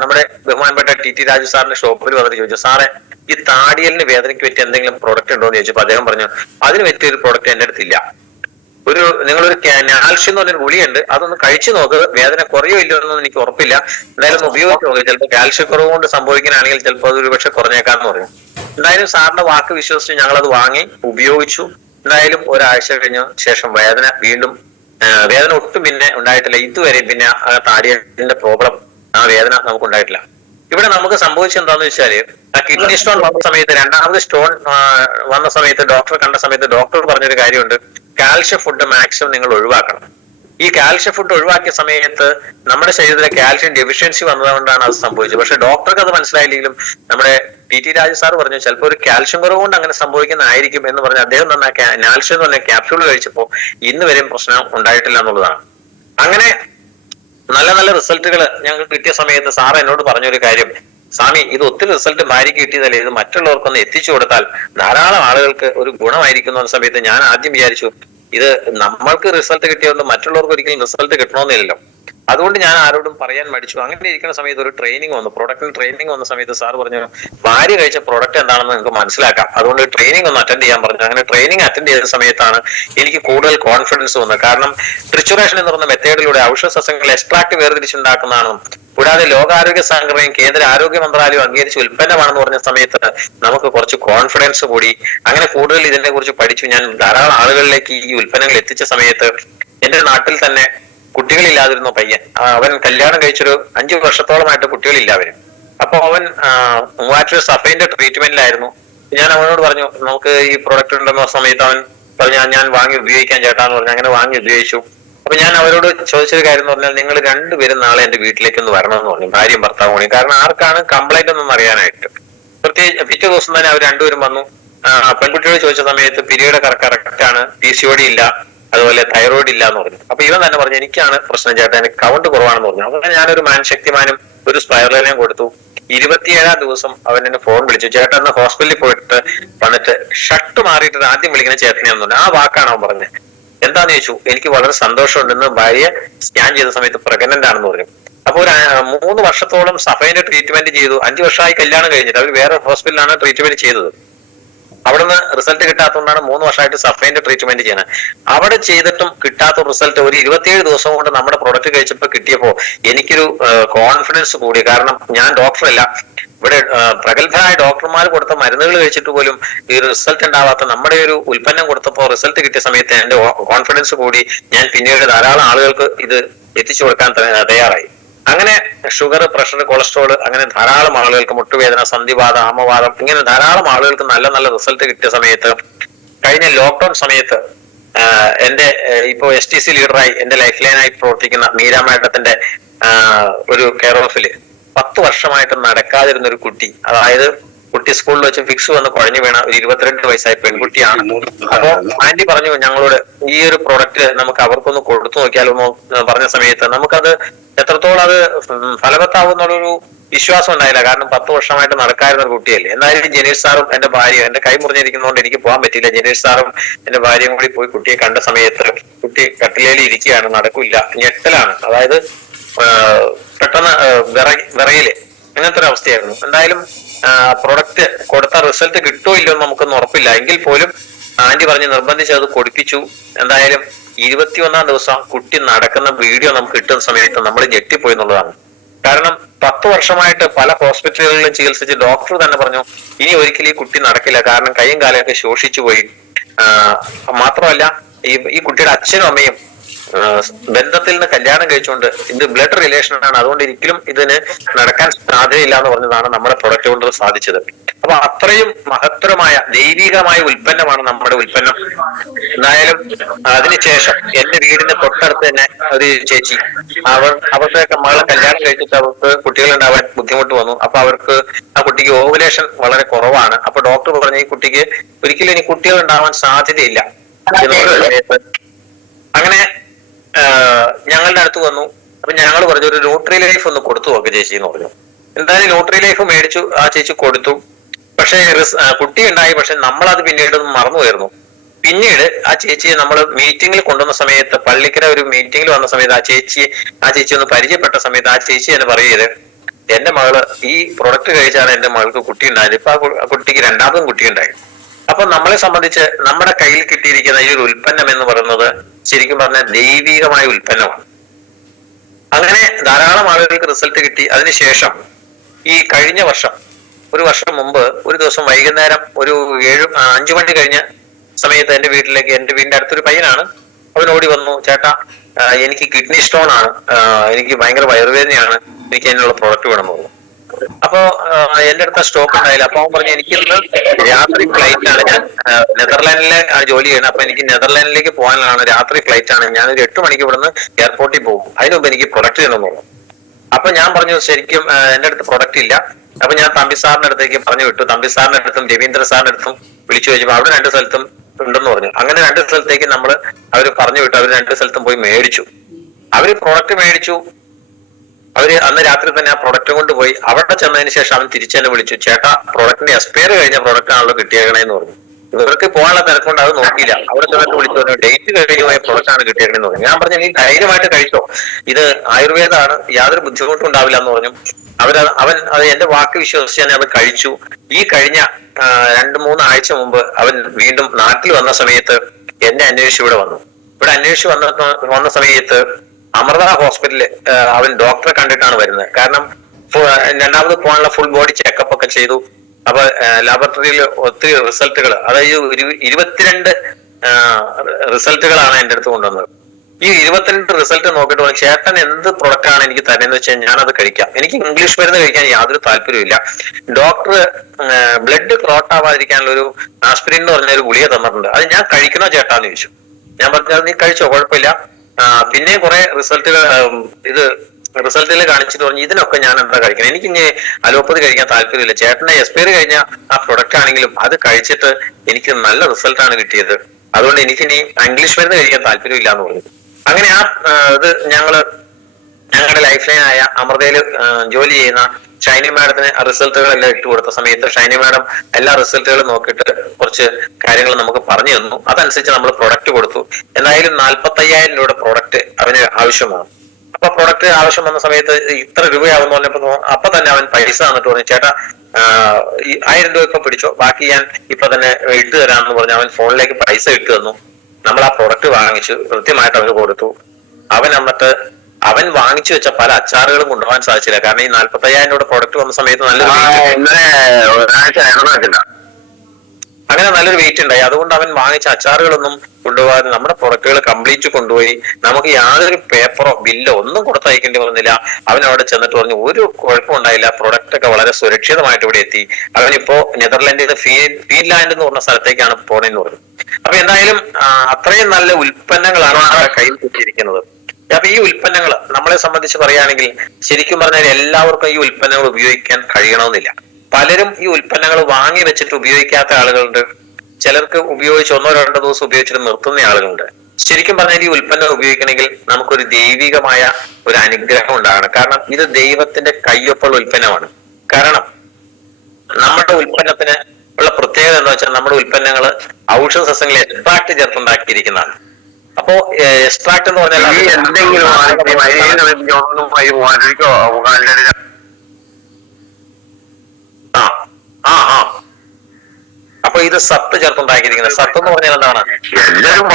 നമ്മുടെ ബഹുമാനപ്പെട്ട ടി ടി രാജു സാറിന്റെ ഷോപ്പിൽ വന്നിട്ട് ചോദിച്ചു സാറേ ഈ താടിയലിന് വേദനയ്ക്ക് പറ്റിയ എന്തെങ്കിലും പ്രോഡക്റ്റ് ഉണ്ടോ എന്ന് ചോദിച്ചപ്പോൾ അദ്ദേഹം പറഞ്ഞു അതിന് പറ്റിയ ഒരു പ്രോഡക്റ്റ് എന്റെ അടുത്തില്ല ഒരു നിങ്ങളൊരു നാൽഷ്യം എന്ന് പറഞ്ഞൊരു ഗുളിയുണ്ട്. അതൊന്ന് കഴിച്ചു നോക്ക്. വേദന കുറയോ ഇല്ലയോ എന്നൊന്നും എനിക്ക് ഉറപ്പില്ല. എന്തായാലും ഒന്ന് ഉപയോഗിച്ച് നോക്കുക ചിലപ്പോൾ കാൽഷ്യം കുറവ് കൊണ്ട് സംഭവിക്കാനാണെങ്കിൽ ചിലപ്പോൾ അത് ഒരു പക്ഷെ കുറഞ്ഞേക്കാന്ന് പറയും. എന്തായാലും സാറിന്റെ വാക്ക് വിശ്വസിച്ച് ഞങ്ങളത് വാങ്ങി ഉപയോഗിച്ചു. എന്തായാലും ഒരാഴ്ച കഴിഞ്ഞ ശേഷം വേദന വീണ്ടും വേദന ഒട്ടും പിന്നെ ഉണ്ടായിട്ടില്ല. ഇതുവരെ പിന്നെ ആ താടിയലിന്റെ പ്രോബ്ലം ആ വേദന നമുക്ക് ഉണ്ടായിട്ടില്ല ഇവിടെ നമുക്ക് സംഭവിച്ചത് എന്താന്ന് വെച്ചാൽ കിഡ്നി സ്റ്റോൺ വന്ന സമയത്ത് രണ്ടാമത് സ്റ്റോൺ വന്ന സമയത്ത് ഡോക്ടർ കണ്ട സമയത്ത് ഡോക്ടർ പറഞ്ഞൊരു കാര്യമുണ്ട്. കാൽഷ്യം ഫുഡ് മാക്സിമം നിങ്ങൾ ഒഴിവാക്കണം. ഈ കാൽഷ്യം ഫുഡ് ഒഴിവാക്കിയ സമയത്ത് നമ്മുടെ ശരീരത്തിലെ കാൽഷ്യം ഡെഫിഷ്യൻസി വന്നതുകൊണ്ടാണ് അത് സംഭവിച്ചത്. പക്ഷെ ഡോക്ടർക്ക് അത് മനസ്സിലായില്ലെങ്കിലും നമ്മുടെ ടി ടി രാജു സാർ പറഞ്ഞു ചിലപ്പോൾ ഒരു കാൽഷ്യം കുറവ് കൊണ്ട് അങ്ങനെ സംഭവിക്കുന്നതായിരിക്കും എന്ന് പറഞ്ഞ് അദ്ദേഹം തന്നെ നാൽഷ്യം എന്ന് പറഞ്ഞ ക്യാപ്സ്യൂൾ കഴിച്ചപ്പോൾ ഇന്ന് വരെയും പ്രശ്നം ഉണ്ടായിട്ടില്ല എന്നുള്ളതാണ്. അങ്ങനെ നല്ല നല്ല റിസൾട്ടുകൾ ഞങ്ങൾക്ക് കിട്ടിയ സമയത്ത് സാർ എന്നോട് പറഞ്ഞൊരു കാര്യം. സ്വാമി ഇത് ഒത്തിരി റിസൾട്ട് ഭാര്യയ്ക്ക് കിട്ടിയതല്ലേ? ഇത് മറ്റുള്ളവർക്കൊന്ന് എത്തിച്ചു കൊടുത്താൽ ധാരാളം ആളുകൾക്ക് ഒരു ഗുണമായിരിക്കുന്ന സമയത്ത് ഞാൻ ആദ്യം വിചാരിച്ചു ഇത് നമ്മൾക്ക് റിസൾട്ട് കിട്ടിയതുകൊണ്ട് മറ്റുള്ളവർക്ക് ഒരിക്കലും റിസൾട്ട് കിട്ടണമെന്നില്ലല്ലോ. അതുകൊണ്ട് ഞാൻ ആരോടും പറയാൻ മടിച്ചു. അങ്ങനെ ഇരിക്കുന്ന സമയത്ത് ഒരു ട്രെയിനിങ് വന്നു. പ്രൊഡക്റ്റിന് ട്രെയിനിങ് വന്ന സമയത്ത് സാർ പറഞ്ഞു ഭാര്യ കഴിച്ച പ്രൊഡക്റ്റ് എന്താണെന്ന് നിങ്ങൾക്ക് മനസ്സിലാക്കാം. അതുകൊണ്ട് ട്രെയിനിങ് ഒന്ന് അറ്റൻഡ് ചെയ്യാൻ പറഞ്ഞു. അങ്ങനെ ട്രെയിനിങ് അറ്റൻഡ് ചെയ്ത സമയത്താണ് എനിക്ക് കൂടുതൽ കോൺഫിഡൻസ് വന്നത്. കാരണം ട്രിച്ചുറേഷൻ എന്ന് പറഞ്ഞ മെത്തേഡിലൂടെ ഔഷധ സസ്യങ്ങൾ എക്സ്ട്രാക്ട് വേർതിരിച്ചുണ്ടാക്കുന്നതാണെന്നും കൂടാതെ ലോകാരോഗ്യ സംഘടനയും കേന്ദ്ര ആരോഗ്യ മന്ത്രാലയവും അംഗീകരിച്ച ഉൽപ്പന്നമാണെന്ന് പറഞ്ഞ സമയത്ത് നമുക്ക് കുറച്ച് കോൺഫിഡൻസ് കൂടി. അങ്ങനെ കൂടുതൽ ഇതിനെ കുറിച്ച് പഠിച്ചു. ഞാൻ ധാരാളം ആളുകളിലേക്ക് ഈ ഉൽപ്പന്നങ്ങൾ എത്തിച്ച സമയത്ത് എന്റെ നാട്ടിൽ തന്നെ കുട്ടികളില്ലാതിരുന്ന പയ്യൻ. അവൻ കല്യാണം കഴിച്ചൊരു അഞ്ചു വർഷത്തോളമായിട്ട് കുട്ടികളില്ല അവന്. അപ്പൊ അവൻ ആ, മൂവാറ്റുപുഴ സഫൈന്റെ ട്രീറ്റ്മെന്റിലായിരുന്നു ഞാൻ അവനോട് പറഞ്ഞു നമുക്ക് ഈ പ്രൊഡക്റ്റ് ഉണ്ടെന്ന സമയത്ത് അവൻ പറഞ്ഞു "ഞാൻ- വാങ്ങി ഉപയോഗിക്കാൻ ചേട്ടാന്ന് പറഞ്ഞു. അങ്ങനെ വാങ്ങി ഉപയോഗിച്ചു. അപ്പൊ ഞാൻ അവരോട് ചോദിച്ചൊരു കാര്യം എന്ന് പറഞ്ഞാൽ നിങ്ങൾ രണ്ടുപേരും നാളെ എന്റെ വീട്ടിലേക്ക് ഒന്ന് വരണം എന്ന് പറഞ്ഞു. ഭാര്യയും ഭർത്താവും കൂടി. കാരണം ആർക്കാണ് കംപ്ലൈന്റ് ഒന്നും അറിയാനായിട്ട്? പ്രത്യേകിച്ച് പിറ്റേ ദിവസം തന്നെ അവർ രണ്ടുപേരും വന്നു. പെൺകുട്ടിയോട് ചോദിച്ച സമയത്ത് പിരീഡ് കറക്റ്റ് ആണ് പി സി ഡി ഇല്ല. അതുപോലെ തൈറോയിഡ് ഇല്ല എന്ന് പറഞ്ഞു അപ്പൊ ഇവൻ തന്നെ പറഞ്ഞു എനിക്കാണ് പ്രശ്നം ചേട്ടൻ എനിക്ക് കൗണ്ട് കുറവാണെന്ന് പറഞ്ഞു. അങ്ങനെ ഞാനൊരു മാൻശക്തിമാനും ഒരു സ്പൈറലിനെയും കൊടുത്തു. ഇരുപത്തിയേഴാം ദിവസം അവൻ എന്നെ ഫോൺ വിളിച്ചു. ചേട്ടൻ എന്ന് ഹോസ്പിറ്റലിൽ പോയിട്ട് വന്നിട്ട് ഷർട്ട് മാറിയിട്ട് ആദ്യം വിളിക്കുന്ന ചേട്ടനെയാന്ന് പറഞ്ഞു. ആ വാക്കാണ് അവൻ പറഞ്ഞത്. എന്താന്ന് ചോദിച്ചു? എനിക്ക് വളരെ സന്തോഷമുണ്ടെന്ന് ഭാര്യ സ്കാൻ ചെയ്ത സമയത്ത് പ്രഗ്നന്റ് ആണെന്ന് പറഞ്ഞു. അപ്പൊ ഒരു മൂന്ന് വർഷത്തോളം സഫൈന്റെ ട്രീറ്റ്മെന്റ് ചെയ്തു. അഞ്ചു വർഷമായി കല്യാണം കഴിഞ്ഞിട്ട് അവർ വേറെ ഹോസ്പിറ്റലിലാണ് ട്രീറ്റ്മെന്റ് ചെയ്തത്. അവിടുന്ന് റിസൾട്ട് കിട്ടാത്തതുകൊണ്ടാണ് മൂന്ന് വർഷമായിട്ട് സഫൈന്റെ ട്രീറ്റ്മെന്റ് ചെയ്യുന്നത്. അവിടെ ചെയ്തിട്ടും കിട്ടാത്ത റിസൾട്ട് ഒരു ഇരുപത്തിയേഴ് ദിവസം കൊണ്ട് നമ്മുടെ പ്രൊഡക്റ്റ് കഴിച്ചപ്പോൾ കിട്ടിയപ്പോൾ എനിക്കൊരു കോൺഫിഡൻസ് കൂടി. കാരണം ഞാൻ ഡോക്ടറല്ല ഇവിടെ പ്രഗത്ഭരായ ഡോക്ടർമാർ കൊടുത്ത മരുന്നുകൾ കഴിച്ചിട്ട് പോലും ഈ റിസൾട്ട് ഉണ്ടാവാത്ത നമ്മുടെ ഒരു ഉൽപ്പന്നം കൊടുത്തപ്പോൾ റിസൾട്ട് കിട്ടിയ സമയത്ത് എന്റെ കോൺഫിഡൻസ് കൂടി ഞാൻ പിന്നീട് ധാരാളം ആളുകൾക്ക് ഇത് എത്തിച്ചു കൊടുക്കാൻ തയ്യാറായി. അങ്ങനെ ഷുഗർ പ്രഷർ കൊളസ്ട്രോൾ അങ്ങനെ ധാരാളം ആളുകൾക്ക് മുട്ടുവേദന സന്ധിവാദം ആമവാദം ഇങ്ങനെ ധാരാളം ആളുകൾക്ക് നല്ല നല്ല റിസൾട്ട് കിട്ടിയ സമയത്ത് കഴിഞ്ഞ ലോക്ക്ഡൌൺ സമയത്ത് എന്റെ ഇപ്പോൾ ഇപ്പോ എസ് ടി സി ലീഡറായി എന്റെ ലൈഫ് ലൈനായി പ്രവർത്തിക്കുന്ന മീര ഒരു കെയർ ഓഫിൽ പത്ത് വർഷമായിട്ട് നടക്കാതിരുന്ന ഒരു കുട്ടി അതായത് കുട്ടി സ്കൂളിൽ വെച്ച് ഫിക്സ് വന്ന് കുഴഞ്ഞു വീണ ഒരു ഇരുപത്തിരണ്ട് വയസ്സായ പെൺകുട്ടിയാണ്. അപ്പൊ ആന്റി പറഞ്ഞു ഞങ്ങളോട് ഈ ഒരു പ്രൊഡക്റ്റ് നമുക്ക് അവർക്കൊന്ന് കൊടുത്തു നോക്കിയാലോ എന്ന് പറഞ്ഞ സമയത്ത് നമുക്കത് എത്രത്തോളം അത് ഫലവത്താവുന്നുള്ളൊരു വിശ്വാസം ഉണ്ടായില്ല. കാരണം പത്ത് വർഷമായിട്ട് നടക്കായിരുന്ന ഒരു കുട്ടിയല്ലേ. എന്നാലും ജനീഷ് സാറും എന്റെ ഭാര്യ എന്റെ കൈ മുറിഞ്ഞിരിക്കുന്നതുകൊണ്ട് എനിക്ക് പോകാൻ പറ്റില്ല ജനീഷ് സാറും എന്റെ ഭാര്യയും കൂടി പോയി കുട്ടിയെ കണ്ട സമയത്ത് കുട്ടി കട്ടിലേൽ ഇരിക്കുകയാണ് നടക്കില്ല ഞെട്ടലാണ്. അതായത് പെട്ടെന്ന് വിറയിലെ. അങ്ങനത്തെ ഒരു അവസ്ഥയായിരുന്നു. എന്തായാലും പ്രൊഡക്റ്റ് കൊടുത്ത റിസൾട്ട് കിട്ടുമോ ഇല്ലയോ നമുക്കൊന്നും ഉറപ്പില്ല. എങ്കിൽ പോലും ആന്റി പറഞ്ഞ് നിർബന്ധിച്ച് അത് കൊടുപ്പിച്ചു. എന്തായാലും ഇരുപത്തിയൊന്നാം ദിവസം കുട്ടി നടക്കുന്ന വീഡിയോ നമുക്ക് കിട്ടുന്ന സമയത്ത് നമ്മൾ ഞെട്ടിപ്പോയി എന്നുള്ളതാണ്. കാരണം പത്ത് വർഷമായിട്ട് പല ഹോസ്പിറ്റലുകളിലും ചികിത്സിച്ച് ഡോക്ടർ തന്നെ പറഞ്ഞു ഇനി ഒരിക്കലും ഈ കുട്ടി നടക്കില്ല. കാരണം കൈയും കാലൊക്കെ ശോഷിച്ചു പോയി മാത്രമല്ല ഈ ഈ കുട്ടിയുടെ അച്ഛനും അമ്മയും ബന്ധത്തിൽ നിന്ന് കല്യാണം കഴിച്ചുകൊണ്ട് ഇത് ബ്ലഡ് റിലേഷൻ ആണ്. അതുകൊണ്ട് ഒരിക്കലും ഇതിന് നടക്കാൻ സാധ്യതയില്ല എന്ന് പറഞ്ഞതാണ് നമ്മുടെ പ്രൊഡക്റ്റ് കൊണ്ട് സാധിച്ചത്. അപ്പൊ അത്രയും മഹത്തരമായ ദൈവികമായ ഉൽപ്പന്നമാണ് നമ്മുടെ ഉൽപ്പന്നം. എന്തായാലും അതിനുശേഷം എന്റെ വീടിന്റെ തൊട്ടടുത്ത് തന്നെ ഒരു ചേച്ചി അവർ അവരുടെയൊക്കെ മകളെ കല്യാണം കഴിച്ചിട്ട് അവർക്ക് കുട്ടികളുണ്ടാവാൻ ബുദ്ധിമുട്ട് വന്നു. അപ്പൊ അവർക്ക് ആ കുട്ടിക്ക് ഓവുലേഷൻ വളരെ കുറവാണ്. അപ്പൊ ഡോക്ടർ പറഞ്ഞു ഈ കുട്ടിക്ക് ഒരിക്കലും ഇനി കുട്ടികൾ ഉണ്ടാവാൻ സാധ്യതയില്ല അങ്ങനെ ഞങ്ങളുടെ അടുത്ത് വന്നു. അപ്പൊ ഞങ്ങൾ പറഞ്ഞു ഒരു ലോട്ടറി ലൈഫ് ഒന്ന് കൊടുത്തു നോക്ക് ചേച്ചി എന്ന് പറഞ്ഞു. എന്തായാലും ലോട്ടറി ലൈഫ് മേടിച്ചു ആ ചേച്ചി കൊടുത്തു. പക്ഷേ കുട്ടി ഉണ്ടായി പക്ഷെ നമ്മൾ അത് പിന്നീട് മറന്നു പോയിരുന്നു. പിന്നീട് ആ ചേച്ചിയെ നമ്മൾ മീറ്റിംഗിൽ കൊണ്ടുവന്ന സമയത്ത് പള്ളിക്കര ഒരു മീറ്റിംഗിൽ വന്ന സമയത്ത് ആ ചേച്ചി ആ ചേച്ചി ഒന്ന് പരിചയപ്പെട്ട സമയത്ത് ആ ചേച്ചി എന്നെ പറയുന്നത് എന്റെ മകൾ ഈ പ്രൊഡക്റ്റ് കഴിച്ചാണ് എന്റെ മകൾക്ക് കുട്ടി ഉണ്ടായത്. ഇപ്പൊ ആ കുട്ടിക്ക് രണ്ടാമതും കുട്ടി ഉണ്ടായി. അപ്പൊ നമ്മളെ സംബന്ധിച്ച് നമ്മുടെ കയ്യിൽ കിട്ടിയിരിക്കുന്ന ഈ ഒരു ഉൽപ്പന്നം എന്ന് പറയുന്നത് ശരിക്കും പറഞ്ഞാൽ ദൈവികമായ ഉൽപ്പന്നമാണ്. അങ്ങനെ ധാരാളം ആളുകൾക്ക് റിസൾട്ട് കിട്ടി. അതിനുശേഷം ഈ കഴിഞ്ഞ വർഷം ഒരു വർഷം മുമ്പ് ഒരു ദിവസം വൈകുന്നേരം ഒരു ഏഴ് അഞ്ചു മണി കഴിഞ്ഞ സമയത്ത് എന്റെ വീട്ടിലേക്ക് എന്റെ വീടിന്റെ അടുത്തൊരു പയ്യനാണ്. അവൻ ഓടി വന്നു ചേട്ടാ എനിക്ക് കിഡ്നി സ്റ്റോൺ ആണ്. എനിക്ക് ഭയങ്കര വയറുവേദനയാണ്. എനിക്ക് അതിനുള്ള പ്രോഡക്റ്റ് വേണമെന്ന് പറഞ്ഞു. അപ്പോ എന്റെ അടുത്ത സ്റ്റോക്ക് ഉണ്ടായില്ല. അപ്പൊ പറഞ്ഞു എനിക്ക് ഇന്ന് രാത്രി ഫ്ലൈറ്റ് ആണ്. ഞാൻ നെതർലാൻഡിലെ ജോലി ചെയ്യണം അപ്പൊ എനിക്ക് നെതർലാൻഡിലേക്ക് പോകാനാണ് രാത്രി ഫ്ലൈറ്റ് ആണ്. ഞാൻ ഒരു എട്ട് മണിക്ക് ഇവിടുന്ന് എയർപോർട്ടിൽ പോകും. അതിന് മുമ്പ് എനിക്ക് പ്രൊഡക്റ്റ് ചെയ്യണം തോന്നും അപ്പൊ ഞാൻ പറഞ്ഞു ശരിക്കും എന്റെ അടുത്ത് പ്രൊഡക്റ്റ് ഇല്ല. അപ്പൊ ഞാൻ തമ്പി സാറിന്റെ അടുത്തേക്ക് പറഞ്ഞു വിട്ടു. തമ്പി സാറിന്റെ അടുത്തും രവീന്ദ്ര സാറിന്റെ അടുത്തും വിളിച്ചു ചോദിച്ചപ്പോൾ അവിടെ രണ്ട് സ്ഥലത്തും ഉണ്ടെന്ന് പറഞ്ഞു. അങ്ങനെ രണ്ട് സ്ഥലത്തേക്ക് നമ്മൾ അവർ പറഞ്ഞു വിട്ടു. അവർ രണ്ട് സ്ഥലത്തും പോയി മേടിച്ചു. അവർ പ്രൊഡക്റ്റ് മേടിച്ചു. അവർ അന്ന് രാത്രി തന്നെ ആ പ്രൊഡക്റ്റ് കൊണ്ടുപോയി. അവിടെ ചെന്നതിന് ശേഷം അവൻ തിരിച്ചു തന്നെ വിളിച്ചു. ചേട്ടാ പ്രൊഡക്റ്റിന്റെ എക്സ്പയർ കഴിഞ്ഞ പ്രൊഡക്റ്റ് ആണല്ലോ കിട്ടിയേക്കണേന്ന് പറഞ്ഞു. ഇവർക്ക് പോകാനുള്ള തിരക്കൊണ്ട് അത് നോക്കിയില്ല. അവിടെ ചെന്നിട്ട് വിളിച്ചു പറഞ്ഞു ഡേറ്റ് കഴിഞ്ഞു പോയ പ്രൊഡക്റ്റ് ആണ് കിട്ടിയേക്കണെന്ന് പറഞ്ഞു. ഞാൻ പറഞ്ഞു നീ ധൈര്യമായിട്ട് കഴിച്ചോ. ഇത് ആയുർവേദമാണ് യാതൊരു ബുദ്ധിമുട്ടും ഉണ്ടാവില്ല എന്ന് പറഞ്ഞു. അവർ അവൻ അത് എന്റെ വാക്ക് വിശ്വസിച്ച് തന്നെ അത് കഴിച്ചു. ഈ കഴിഞ്ഞ രണ്ട് മൂന്ന് ആഴ്ച മുമ്പ് അവൻ വീണ്ടും നാട്ടിൽ വന്ന സമയത്ത് എന്നെ അന്വേഷിച്ച് ഇവിടെ വന്നു. ഇവിടെ അന്വേഷിച്ച് വന്ന വന്ന സമയത്ത് അമൃത ഹോസ്പിറ്റലിൽ അവൻ ഡോക്ടറെ കണ്ടിട്ടാണ് വരുന്നത്. കാരണം രണ്ടാമത് പോകാനുള്ള ഫുൾ ബോഡി ചെക്കപ്പ് ഒക്കെ ചെയ്തു. അപ്പൊ ലാബറട്ടറിയിൽ ഒത്തിരി റിസൾട്ടുകൾ അതായത് ഇരുപത്തിരണ്ട് റിസൾട്ടുകളാണ് എന്റെ അടുത്ത് കൊണ്ടുവന്നത്. ഈ ഇരുപത്തിരണ്ട് റിസൾട്ട് നോക്കിയിട്ട് പറഞ്ഞു ചേട്ടൻ എന്ത് പ്രൊഡക്റ്റ് ആണ് എനിക്ക് തരുന്നത് വെച്ചാൽ ഞാൻ അത് കഴിക്കാം. എനിക്ക് ഇംഗ്ലീഷ് മരുന്ന് കഴിക്കാൻ യാതൊരു താല്പര്യമില്ല ഡോക്ടർ ബ്ലഡ് ക്ലോട്ട് ആവാതിരിക്കാനുള്ള ഒരു ആസ്പിരിൻ എന്ന് പറഞ്ഞ ഒരു ഗുളിക തന്നിട്ടുണ്ട്. അത് ഞാൻ കഴിക്കണോ ചേട്ടാന്ന് ചോദിച്ചു. ഞാൻ പറഞ്ഞത് നീ കഴിച്ചോ? കുഴപ്പമില്ല. പിന്നെ കുറെ റിസൾട്ടുകൾ ഇത് റിസൾട്ടിൽ കാണിച്ചിട്ട് പറഞ്ഞു ഇതിനൊക്കെ ഞാൻ എന്താ കഴിക്കണം? എനിക്ക് ഇനി അലോപ്പതി കഴിക്കാൻ താല്പര്യമില്ല. ചേട്ടന്റെ എക്സ്പയറി കഴിഞ്ഞ ആ പ്രൊഡക്റ്റ് ആണെങ്കിലും അത് കഴിച്ചിട്ട് എനിക്ക് നല്ല റിസൾട്ടാണ് കിട്ടിയത്. അതുകൊണ്ട് എനിക്ക് ഇനി ഇംഗ്ലീഷ് മരുന്ന് കഴിക്കാൻ താല്പര്യമില്ല എന്ന് പറഞ്ഞു. അങ്ങനെ ആ, ഇത് ഞങ്ങൾ ഞങ്ങളുടെ ലൈഫ് ലൈൻ ആയ അമൃതയിൽ ജോലി ചെയ്യുന്ന ഷൈനി മാഡത്തിന് റിസൾട്ടുകളെല്ലാം ഇട്ടു കൊടുത്ത സമയത്ത് ഷൈനി മാഡം എല്ലാ റിസൾട്ടുകളും നോക്കിയിട്ട് കുറച്ച് കാര്യങ്ങൾ നമുക്ക് പറഞ്ഞു തന്നു. അതനുസരിച്ച് നമ്മൾ പ്രൊഡക്റ്റ് കൊടുത്തു. എന്തായാലും നാൽപ്പത്തി അയ്യായിരം രൂപയുടെ പ്രൊഡക്റ്റ് അവന് ആവശ്യമാണ്. അപ്പൊ പ്രൊഡക്റ്റ് ആവശ്യം വന്ന സമയത്ത് ഇത്ര രൂപയാവുന്ന പറഞ്ഞപ്പോ അപ്പൊ തന്നെ അവൻ പൈസ തന്നിട്ട് പറഞ്ഞു ചേട്ടാ ആയിരം രൂപ ഇപ്പൊ പിടിച്ചോ ബാക്കി ഞാൻ ഇപ്പൊ തന്നെ ഇട്ട് തരാമെന്ന് പറഞ്ഞു അവൻ ഫോണിലേക്ക് പൈസ ഇട്ട് തന്നു. നമ്മൾ ആ പ്രൊഡക്റ്റ് വാങ്ങിച്ചു കൃത്യമായിട്ട് അവന് കൊടുത്തു. അവൻ എന്നിട്ട് അവൻ വാങ്ങിച്ചു വെച്ച പല അച്ചാറുകളും കൊണ്ടുപോകാൻ സാധിച്ചില്ല. കാരണം ഈ നാല്പത്തി അയ്യായിരം രൂപ പ്രൊഡക്റ്റ് വന്ന സമയത്ത് നല്ല അങ്ങനെ നല്ലൊരു വെയിറ്റ് ഉണ്ടായി. അതുകൊണ്ട് അവൻ വാങ്ങിച്ച അച്ചാറുകളൊന്നും കൊണ്ടുപോകാതെ നമ്മുടെ പ്രൊഡക്റ്റുകൾ കംപ്ലീറ്റ് കൊണ്ടുപോയി. നമുക്ക് യാതൊരു പേപ്പറോ ബില്ലോ ഒന്നും കൊടുത്തയക്കേണ്ടി വന്നില്ല. അവൻ അവിടെ ചെന്നിട്ട് പറഞ്ഞു ഒരു കുഴപ്പം ഉണ്ടായില്ല. പ്രൊഡക്റ്റ് ഒക്കെ വളരെ സുരക്ഷിതമായിട്ട് ഇവിടെ എത്തി. അവനിപ്പോ നെതർലാൻഡിൽ നിന്ന് ഫീൻലാൻഡ് എന്ന് പറഞ്ഞ സ്ഥലത്തേക്കാണ് പോണെന്ന് പറഞ്ഞു. അപ്പൊ എന്തായാലും അത്രയും നല്ല ഉൽപ്പന്നങ്ങളാണ് കയ്യിൽ കിട്ടിയിരിക്കുന്നത് അപ്പൊ ഈ ഉൽപ്പന്നങ്ങൾ നമ്മളെ സംബന്ധിച്ച് പറയുകയാണെങ്കിൽ ശരിക്കും പറഞ്ഞാൽ എല്ലാവർക്കും ഈ ഉൽപ്പന്നങ്ങൾ ഉപയോഗിക്കാൻ കഴിയണമെന്നില്ല. പലരും ഈ ഉൽപ്പന്നങ്ങൾ വാങ്ങി വെച്ചിട്ട് ഉപയോഗിക്കാത്ത ആളുകളുണ്ട്. ചിലർക്ക് ഉപയോഗിച്ച് ഒന്നോ രണ്ടോ ദിവസം ഉപയോഗിച്ചിട്ട് നിർത്തുന്ന ആളുകളുണ്ട്. ശരിക്കും പറഞ്ഞാൽ ഈ ഉൽപ്പന്നം ഉപയോഗിക്കണമെങ്കിൽ നമുക്കൊരു ദൈവികമായ ഒരു അനുഗ്രഹം ഉണ്ടാകണം. കാരണം ഇത് ദൈവത്തിന്റെ കയ്യൊപ്പുള്ള ഉൽപ്പന്നമാണ്. കാരണം നമ്മുടെ ഉൽപ്പന്നത്തിന് ഉള്ള പ്രത്യേകത എന്താ വെച്ചാൽ നമ്മുടെ ഉൽപ്പന്നങ്ങൾ ഔഷധ സസ്യങ്ങളെ എക്സ്ട്രാക്ട് ചേർത്തുണ്ടാക്കിയിരിക്കുന്നതാണ്. അപ്പോ എക്സ്ട്രാക്ട് എന്ന് പറഞ്ഞാൽ എന്തെങ്കിലും ആ ആ അപ്പൊ ഇത് സത്ത് ചേർത്തുണ്ടാക്കിയിരിക്കുന്നത് സത്ത് എന്ന് പറഞ്ഞാൽ എന്താണ്? എല്ലാരും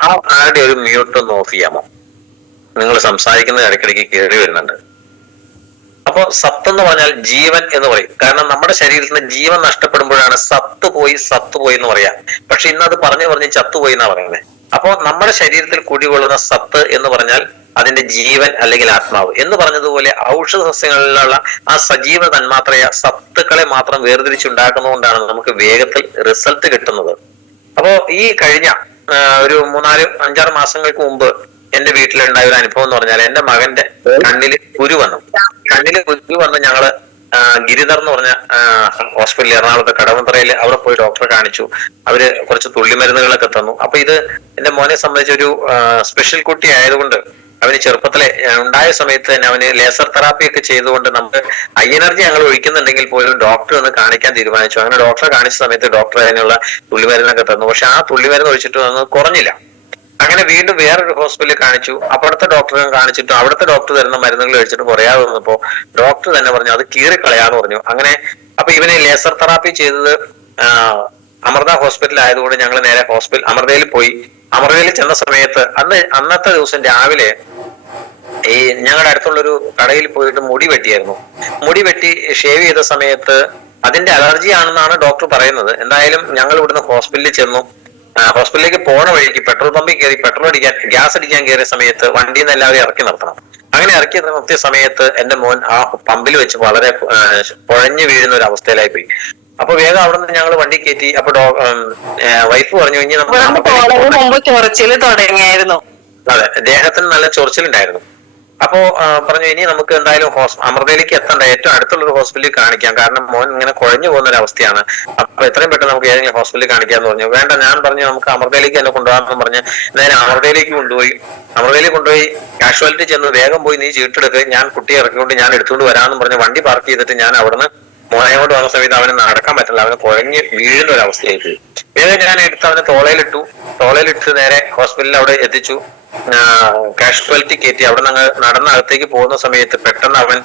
ആ ആരുടെ ഒരു മ്യൂട്ട് ഒന്ന് ഓഫ് ചെയ്യാമോ? നിങ്ങൾ സംസാരിക്കുന്നത് ഇടയ്ക്കിടയ്ക്ക് കയറി വരുന്നുണ്ട്. അപ്പോ സത്ത് എന്ന് പറഞ്ഞാൽ ജീവൻ എന്ന് പറയും. കാരണം നമ്മുടെ ശരീരത്തിൽ നിന്ന് ജീവൻ നഷ്ടപ്പെടുമ്പോഴാണ് സത്ത് പോയി സത്ത് പോയി എന്ന് പറയാം. പക്ഷെ ഇന്ന് അത് പറഞ്ഞു പറഞ്ഞ് ചത്തുപോയി എന്നാ പറയുന്നത് അപ്പോ നമ്മുടെ ശരീരത്തിൽ കുടികൊള്ളുന്ന സത്ത് എന്ന് പറഞ്ഞാൽ അതിന്റെ ജീവൻ അല്ലെങ്കിൽ ആത്മാവ്. എന്ന് പറഞ്ഞതുപോലെ ഔഷധ സസ്യങ്ങളിലുള്ള ആ സജീവ തന്മാത്രയ സത്തുക്കളെ മാത്രം വേർതിരിച്ചുണ്ടാക്കുന്നതുകൊണ്ടാണ് നമുക്ക് വേഗത്തിൽ റിസൾട്ട് കിട്ടുന്നത്. അപ്പോ ഈ കഴിഞ്ഞ ഒരു മൂന്നാൽ അഞ്ചാറ് മാസങ്ങൾക്ക് മുമ്പ് എന്റെ വീട്ടിലുണ്ടായ ഒരു അനുഭവം എന്ന് പറഞ്ഞാൽ എന്റെ മകന്റെ കണ്ണിൽ കുരു വന്നു. കണ്ണിൽ കുരു വന്ന് ഞങ്ങൾ ഗിരിധർ എന്ന് പറഞ്ഞ ഹോസ്പിറ്റലിൽ എറണാകുളത്ത് കടവന്ത്രയിൽ അവിടെ പോയി ഡോക്ടറെ കാണിച്ചു. അവർ കുറച്ച് തുള്ളിമരുന്നുകളൊക്കെ തന്നു. അപ്പൊ ഇത് എന്റെ മോനെ സംബന്ധിച്ച് ഒരു സ്പെഷ്യൽ കുട്ടി ആയതുകൊണ്ട് അവന് ചെറുപ്പത്തിലെ ഉണ്ടായ സമയത്ത് തന്നെ അവന് ലേസർ തെറാപ്പി ഒക്കെ ചെയ്തുകൊണ്ട് നമുക്ക് ഐ എനർജി ഞങ്ങൾ ഒഴിക്കുന്നുണ്ടെങ്കിൽ പോലും ഡോക്ടർ ഒന്ന് കാണിക്കാൻ തീരുമാനിച്ചു. അങ്ങനെ ഡോക്ടറെ കാണിച്ച സമയത്ത് ഡോക്ടർ അതിനുള്ള തുള്ളിമരുന്നൊക്കെ തന്നു. പക്ഷെ ആ തുള്ളിമരുന്ന് ഒഴിച്ചിട്ട് ഒന്നും കുറഞ്ഞില്ല. അങ്ങനെ വീണ്ടും വേറൊരു ഹോസ്പിറ്റലിൽ കാണിച്ചു. അവിടുത്തെ ഡോക്ടറെ കാണിച്ചിട്ട് അവിടുത്തെ ഡോക്ടർ തരുന്ന മരുന്നുകൾ കഴിച്ചിട്ട് കുറയാതെ വന്നപ്പോ ഡോക്ടർ തന്നെ പറഞ്ഞു അത് കീറിക്കളയാന്ന് പറഞ്ഞു. അങ്ങനെ അപ്പൊ ഇവനെ ലേസർ തെറാപ്പി ചെയ്തത് അമൃത ഹോസ്പിറ്റൽ ആയതുകൊണ്ട് ഞങ്ങൾ നേരെ ഹോസ്പിറ്റൽ അമൃതയിൽ പോയി. അമൃതയിൽ ചെന്ന സമയത്ത് അന്ന് അന്നത്തെ ദിവസം രാവിലെ ഈ ഞങ്ങളുടെ അടുത്തുള്ളൊരു കടയിൽ പോയിട്ട് മുടി വെട്ടിയായിരുന്നു. മുടി വെട്ടി ഷേവ് ചെയ്ത സമയത്ത് അതിന്റെ അലർജി ആണെന്നാണ് ഡോക്ടർ പറയുന്നത്. എന്തായാലും ഞങ്ങൾ ഇവിടുന്ന് ഹോസ്പിറ്റലിൽ ചെന്നു. ഹോസ്പിറ്റലിലേക്ക് പോണ വഴിക്ക് പെട്രോൾ പമ്പിൽ കയറി പെട്രോൾ അടിക്കാൻ ഗ്യാസ് അടിക്കാൻ കയറിയ സമയത്ത് വണ്ടിയിൽ നിന്ന് എല്ലാവരും ഇറക്കി നിർത്തണം. അങ്ങനെ ഇറക്കി നിർത്തിയ സമയത്ത് എന്റെ മോൻ ആ പമ്പിൽ വെച്ച് വളരെ പുഴഞ്ഞു കുഴഞ്ഞു വീഴുന്ന ഒരു അവസ്ഥയിലായി പോയി. അപ്പൊ വേഗം അവിടെ നിന്ന് ഞങ്ങൾ വണ്ടി കയറ്റി അപ്പൊ വൈഫ് പറഞ്ഞു കഴിഞ്ഞാൽ നമുക്ക് തുടങ്ങിയായിരുന്നു. അതെ ദേഹത്തിന് നല്ല ചൊറിച്ചിലുണ്ടായിരുന്നു. അപ്പോ പറഞ്ഞു ഇനി നമുക്ക് എന്തായാലും അമൃതയിലേക്ക് എത്തണ്ട ഏറ്റവും അടുത്തുള്ള ഒരു ഹോസ്പിറ്റലിൽ കാണിക്കാം. കാരണം മോൻ ഇങ്ങനെ കുഴഞ്ഞു പോകുന്ന ഒരു അവസ്ഥയാണ്. അപ്പൊ എത്രയും പെട്ടെന്ന് നമുക്ക് ഏതെങ്കിലും ഹോസ്പിറ്റലിൽ കാണിക്കാന്ന് പറഞ്ഞു. വേണ്ട ഞാൻ പറഞ്ഞു നമുക്ക് അമൃതയിലേക്ക് തന്നെ കൊണ്ടുപോകാമെന്ന് പറഞ്ഞ് നേരെ അമൃതയിലേക്ക് കൊണ്ടുപോയി. അമൃതയിലേക്ക് കൊണ്ടുപോയി കാഷ്വാലിറ്റി ചെന്ന് വേഗം പോയി നീ ചീട്ടെടുക്കുക ഞാൻ കുട്ടിയെ ഇറക്കിക്കൊണ്ട് ഞാൻ എടുത്തുകൊണ്ട് വരാമെന്ന് പറഞ്ഞ് വണ്ടി പാർക്ക് ചെയ്തിട്ട് ഞാൻ അവിടുന്ന് മോനെ കൊണ്ട് വന്ന സമയത്ത് അവന് നടക്കാൻ പറ്റില്ല. അവന് കുഴഞ്ഞ് വീഴുന്ന ഒരു അവസ്ഥയായിട്ട് വേഗം ഞാൻ എടുത്ത് അവന് തോളയിലിട്ടു. തോളയിലിട്ട് നേരെ ഹോസ്പിറ്റലിൽ അവിടെ എത്തിച്ചു. കാഷ്വാലിറ്റി കയറ്റി. അവിടെ നിന്ന് നടന്ന അകത്തേക്ക് പോകുന്ന സമയത്ത് പെട്ടെന്ന് അവൻ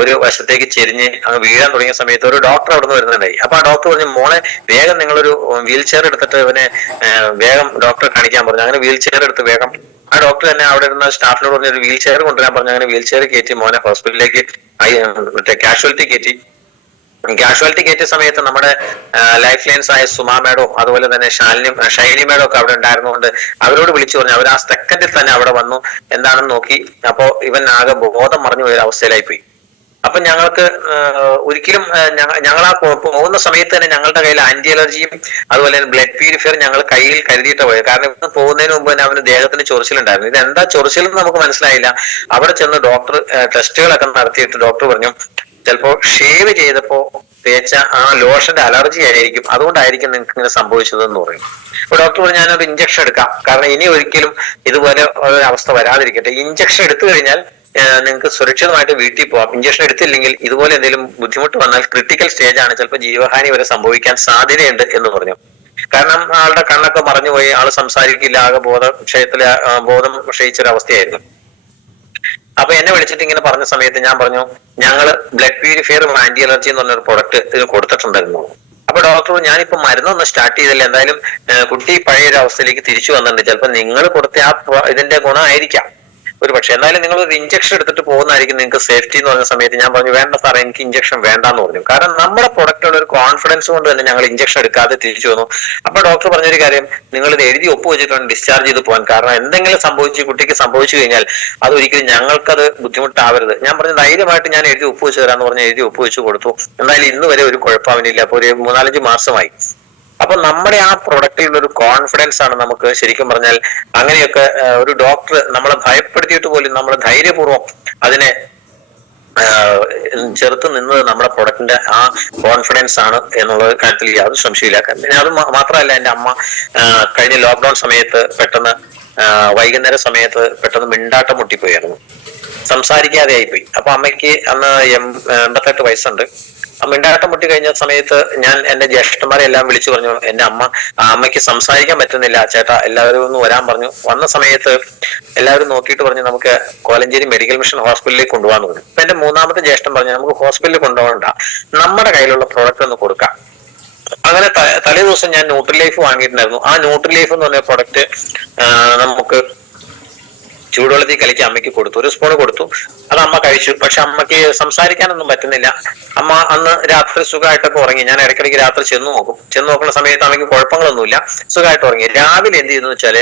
ഒരു വശത്തേക്ക് ചെരിഞ്ഞ് അങ്ങ് വീഴാൻ തുടങ്ങിയ സമയത്ത് ഒരു ഡോക്ടർ അവിടെ നിന്ന് വരുന്നുണ്ടായി. അപ്പൊ ആ ഡോക്ടർ പറഞ്ഞു മോളെ വേഗം നിങ്ങളൊരു വീൽ ചെയർ എടുത്തിട്ട് ഇവനെ വേഗം ഡോക്ടറെ കാണിക്കാൻ പറഞ്ഞു. അങ്ങനെ വീൽ ചെയർ എടുത്ത് വേഗം ആ ഡോക്ടർ തന്നെ അവിടെ ഇരുന്ന സ്റ്റാഫിനോട് പറഞ്ഞു ഒരു വീൽ ചെയർ കൊണ്ടുവരാൻ പറഞ്ഞു. അങ്ങനെ വീൽ ചെയർ കയറ്റി മോനെ ഹോസ്പിറ്റലിലേക്ക് മറ്റേ കാഷ്വാലിറ്റി കയറ്റി. കാഷ്വാലിറ്റി കയറ്റിയ സമയത്ത് നമ്മുടെ ലൈഫ് ലൈൻസ് ആയ സുമാ മേഡോ അതുപോലെ തന്നെ ശാലിനി ഷൈനി മേഡോ ഒക്കെ അവിടെ ഉണ്ടായിരുന്നുകൊണ്ട് അവരോട് വിളിച്ചു പറഞ്ഞു അവർ ആ സെക്കൻഡിൽ തന്നെ അവിടെ വന്നു. എന്താണെന്ന് നോക്കി. അപ്പോ ഇവൻ ആകെ ബോധം മറിഞ്ഞു അവസ്ഥയിലായി പോയി അപ്പൊ ഞങ്ങൾക്ക് ഒരിക്കലും ഞങ്ങൾ ആ പോകുന്ന സമയത്ത് തന്നെ ഞങ്ങളുടെ കയ്യിൽ ആന്റി അലർജിയും അതുപോലെ തന്നെ ബ്ലഡ് പ്യൂരിഫയർ ഞങ്ങൾ കയ്യിൽ കരുതിയിട്ട് പോയത്. കാരണം ഇവിടുന്ന് പോകുന്നതിന് മുമ്പ് തന്നെ അവന് ദേഹത്തിന് ചൊറിച്ചിലുണ്ടായിരുന്നു. ഇത് എന്താ ചൊറിച്ചിലെന്ന് നമുക്ക് മനസ്സിലായില്ല. അവിടെ ചെന്ന് ഡോക്ടർ ടെസ്റ്റുകളൊക്കെ നടത്തിയിട്ട് ഡോക്ടർ പറഞ്ഞു ചിലപ്പോ ഷേവ് ചെയ്തപ്പോ തേച്ച ആ ലോഷന്റെ അലർജി ആയിരിക്കും. അതുകൊണ്ടായിരിക്കും നിങ്ങൾക്ക് ഇങ്ങനെ സംഭവിച്ചതെന്ന് പറയും. അപ്പൊ ഡോക്ടർ പറഞ്ഞു ഞാനൊരു ഇഞ്ചക്ഷൻ എടുക്കാം. കാരണം ഇനി ഒരിക്കലും ഇതുപോലെ ഒരു അവസ്ഥ വരാതിരിക്കട്ടെ. ഇഞ്ചക്ഷൻ എടുത്തു കഴിഞ്ഞാൽ നിങ്ങൾക്ക് സുരക്ഷിതമായിട്ട് വീട്ടിൽ പോവാം ഇഞ്ചക്ഷൻ എടുത്തില്ലെങ്കിൽ ഇതുപോലെ എന്തെങ്കിലും ബുദ്ധിമുട്ട് വന്നാൽ ക്രിട്ടിക്കൽ സ്റ്റേജ് ആണ്. ചിലപ്പോൾ ജീവഹാനി വരെ സംഭവിക്കാൻ സാധ്യതയുണ്ട് എന്ന് പറഞ്ഞു. കാരണം ആളുടെ കണ്ണൊക്കെ മറഞ്ഞുപോയി. ആൾ സംസാരിക്കില്ല. ആകെ ബോധം ക്ഷയത്തിലെ ബോധം ക്ഷയിച്ചൊരവസ്ഥയായിരുന്നു. അപ്പൊ എന്നെ വിളിച്ചിട്ട് ഇങ്ങനെ പറഞ്ഞ സമയത്ത് ഞാൻ പറഞ്ഞു ഞങ്ങൾ ബ്ലഡ് പ്യൂരിഫയർ ആന്റി അലർജി എന്ന് പറഞ്ഞൊരു പ്രൊഡക്റ്റ് ഇതിന് കൊടുത്തിട്ടുണ്ടായിരുന്നു. അപ്പൊ ഡോക്ടർ ഞാനിപ്പോ മരുന്നൊന്നും സ്റ്റാർട്ട് ചെയ്തില്ല. എന്തായാലും കുട്ടി പഴയ ഒരു അവസ്ഥയിലേക്ക് തിരിച്ചു വന്നിട്ടുണ്ട്. ചിലപ്പോ നിങ്ങൾ കൊടുത്ത ആ ഇതിന്റെ ഗുണമായിരിക്കാം ഒരു പക്ഷെ എന്തായാലും നിങ്ങൾ ഒരു ഇഞ്ചക്ഷൻ എടുത്തിട്ട് പോകുന്നതായിരിക്കും നിങ്ങൾക്ക് സേഫ്റ്റി എന്ന് പറഞ്ഞ സമയത്ത് ഞാൻ പറഞ്ഞു വേണ്ട സാറേ എനിക്ക് ഇഞ്ചക്ഷൻ വേണ്ടാന്ന് പറഞ്ഞു. കാരണം നമ്മുടെ പ്രൊഡക്റ്റുള്ള ഒരു കോൺഫിഡൻസ് കൊണ്ട് തന്നെ ഞങ്ങൾ ഇഞ്ചക്ഷൻ എടുക്കാതെ തിരിച്ചു വന്നു. അപ്പൊ ഡോക്ടർ പറഞ്ഞൊരു കാര്യം നിങ്ങൾ ഇത് എഴുതി ഒപ്പ് വെച്ചിട്ടുണ്ട് ഡിസ്ചാർജ് ചെയ്ത് പോകാൻ. കാരണം എന്തെങ്കിലും സംഭവിച്ചു കുട്ടിക്ക് സംഭവിച്ചു കഴിഞ്ഞാൽ അത് ഒരിക്കലും ഞങ്ങൾക്കത് ബുദ്ധിമുട്ടാവരുത്. ഞാൻ പറഞ്ഞു ധൈര്യമായിട്ട് ഞാൻ എഴുതി ഒപ്പ് വെച്ച് തരാന്ന് പറഞ്ഞ് എഴുതി ഒപ്പ് വെച്ച് കൊടുത്തു. എന്തായാലും ഇന്ന് വരെ ഒരു കുഴപ്പം അപ്പൊ ഒരു മൂന്നാലഞ്ച് മാസമായി. അപ്പൊ നമ്മുടെ ആ പ്രൊഡക്റ്റിലുള്ള ഒരു കോൺഫിഡൻസ് ആണ് നമുക്ക് ശരിക്കും പറഞ്ഞാൽ അങ്ങനെയൊക്കെ ഒരു ഡോക്ടർ നമ്മളെ ഭയപ്പെടുത്തിയിട്ട് പോലും നമ്മൾ ധൈര്യപൂർവം അതിനെ ചെറുത്ത് നിന്നത് നമ്മുടെ പ്രൊഡക്റ്റിന്റെ ആ കോൺഫിഡൻസ് ആണ് എന്നുള്ള കാര്യത്തിൽ യാതൊരു സംശയമില്ല പിന്നെ അത് മാത്രമല്ല എന്റെ അമ്മ കഴിഞ്ഞ ലോക്ക്ഡൌൺ സമയത്ത് പെട്ടെന്ന് വൈകുന്നേര സമയത്ത് പെട്ടെന്ന് മിണ്ടാട്ടം മുട്ടിപ്പോയായിരുന്നു സംസാരിക്കാതെ ആയിപ്പോയി അപ്പൊ അമ്മയ്ക്ക് അന്ന് എൺപത്തെട്ട് വയസ്സുണ്ട്. മിണ്ടാട്ടം മുട്ടി കഴിഞ്ഞ സമയത്ത് ഞാൻ എന്റെ ജ്യേഷ്ഠന്മാരെ എല്ലാം വിളിച്ചു പറഞ്ഞു എന്റെ അമ്മ അമ്മയ്ക്ക് സംസാരിക്കാൻ പറ്റുന്നില്ല ചേട്ടാ എല്ലാവരും ഒന്ന് വരാൻ പറഞ്ഞു. വന്ന സമയത്ത് എല്ലാവരും നോക്കിയിട്ട് പറഞ്ഞു നമുക്ക് കോലഞ്ചേരി മെഡിക്കൽ മിഷൻ ഹോസ്പിറ്റലിലേക്ക് കൊണ്ടുപോകാൻ പറഞ്ഞു. അപ്പൊ എന്റെ മൂന്നാമത്തെ ജ്യേഷ്ഠൻ പറഞ്ഞു നമുക്ക് ഹോസ്പിറ്റലിൽ കൊണ്ടുപോകണ്ട നമ്മുടെ കയ്യിലുള്ള പ്രോഡക്റ്റ് ഒന്ന് കൊടുക്കാം. അങ്ങനെ തലേ ദിവസം ഞാൻ ന്യൂട്രി ലൈഫ് വാങ്ങിയിട്ടുണ്ടായിരുന്നു. ആ ന്യൂട്രി ലൈഫ് എന്ന് പറഞ്ഞ പ്രൊഡക്റ്റ് നമുക്ക് ചൂടുവെള്ളത്തിൽ കലക്കി അമ്മയ്ക്ക് കൊടുത്തു. ഒരു സ്പൂൺ കൊടുത്തു. അത് അമ്മ കഴിച്ചു. പക്ഷെ അമ്മയ്ക്ക് സംസാരിക്കാനൊന്നും പറ്റുന്നില്ല. അമ്മ അന്ന് രാത്രി സുഖമായിട്ടൊക്കെ ഉറങ്ങി. ഞാൻ ഇടയ്ക്കിടയ്ക്ക് രാത്രി ചെന്ന് നോക്കും. ചെന്ന് നോക്കുന്ന സമയത്ത് അമ്മയ്ക്ക് കുഴപ്പങ്ങളൊന്നുമില്ല. സുഖമായിട്ട് ഉറങ്ങി രാവിലെ എന്ത് ചെയ്യുന്നു വെച്ചാൽ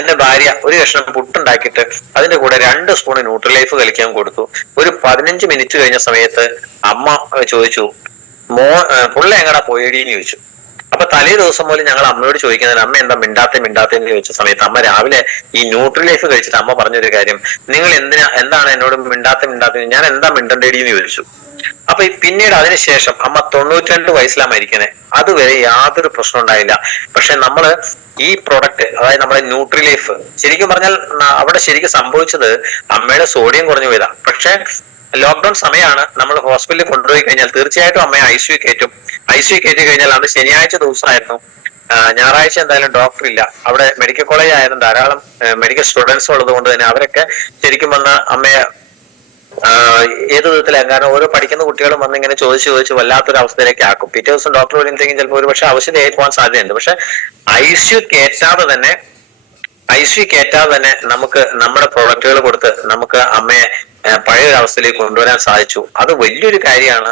എന്റെ ഭാര്യ ഒരു കഷ്ണം പുട്ടുണ്ടാക്കിയിട്ട് അതിന്റെ കൂടെ രണ്ട് സ്പൂൺ ന്യൂട്രൽ ലൈഫ് കളിക്കാൻ കൊടുത്തു. ഒരു പതിനഞ്ച് മിനിറ്റ് കഴിഞ്ഞ സമയത്ത് അമ്മ ചോദിച്ചു മോ പുള്ള എങ്ങടാ പോയടിയെന്ന് ചോദിച്ചു. അപ്പൊ തലേ ദിവസം പോലും ഞങ്ങൾ അമ്മയോട് ചോദിക്കുന്നത് അമ്മ എന്താ മിണ്ടാത്ത മിണ്ടാത്ത? എന്ന് ചോദിച്ച സമയത്ത് അമ്മ രാവിലെ ഈ ന്യൂട്രി ലൈഫ് കഴിച്ചിട്ട് അമ്മ പറഞ്ഞൊരു കാര്യം നിങ്ങൾ എന്തിനാ എന്താണ് എന്നോട് മിണ്ടാത്ത മിണ്ടാത്ത? ഞാൻ എന്താ മിണ്ടണ്ടേടി എന്ന് ചോദിച്ചു. അപ്പൊ പിന്നീട് അതിനുശേഷം അമ്മ തൊണ്ണൂറ്റിരണ്ട് വയസ്സിലാണ് മരിക്കണേ. അതുവരെ യാതൊരു പ്രശ്നം ഉണ്ടായില്ല. പക്ഷെ നമ്മൾ ഈ പ്രൊഡക്റ്റ് അതായത് നമ്മുടെ ന്യൂട്രി ലൈഫ് ശരിക്കും പറഞ്ഞാൽ അവിടെ ശരിക്കും സംഭവിച്ചത് അമ്മയുടെ സോഡിയം കുറഞ്ഞു പോയതാ. പക്ഷെ ലോക്ക്ഡൌൺ സമയമാണ് നമ്മൾ ഹോസ്പിറ്റലിൽ കൊണ്ടുപോയി കഴിഞ്ഞാൽ തീർച്ചയായിട്ടും അമ്മയെ ഐ സി കയറ്റും. ഐ സി കയറ്റി കഴിഞ്ഞാൽ അന്ന് ശനിയാഴ്ച ദിവസമായിരുന്നു. ഞായറാഴ്ച എന്തായാലും ഡോക്ടർ ഇല്ല. അവിടെ മെഡിക്കൽ കോളേജ് ആയിരുന്നു ധാരാളം മെഡിക്കൽ സ്റ്റുഡൻസ് ഉള്ളത് കൊണ്ട് തന്നെ അവരൊക്കെ ശരിക്കും വന്ന അമ്മയെ ഏത് വിധത്തിലാണ് കാരണം ഓരോ പഠിക്കുന്ന കുട്ടികളും വന്ന് ഇങ്ങനെ ചോദിച്ച് ചോദിച്ച് വല്ലാത്തൊരു അവസ്ഥയിലേക്ക് ആക്കും. പിറ്റേ ദിവസം ഡോക്ടർ വരുമ്പോഴത്തേക്കും ചിലപ്പോൾ ഒരു പക്ഷെ അവശതയായി പോകാൻ സാധ്യതയുണ്ട്. പക്ഷെ ഐ സി കയറ്റാതെ തന്നെ ഐ സി കയറ്റാതെ തന്നെ നമുക്ക് നമ്മുടെ പ്രൊഡക്റ്റുകൾ കൊടുത്ത് നമുക്ക് അമ്മയെ പഴയ അവസ്ഥയിലേക്ക് കൊണ്ടുവരാൻ സാധിച്ചു. അത് വലിയൊരു കാര്യമാണ്.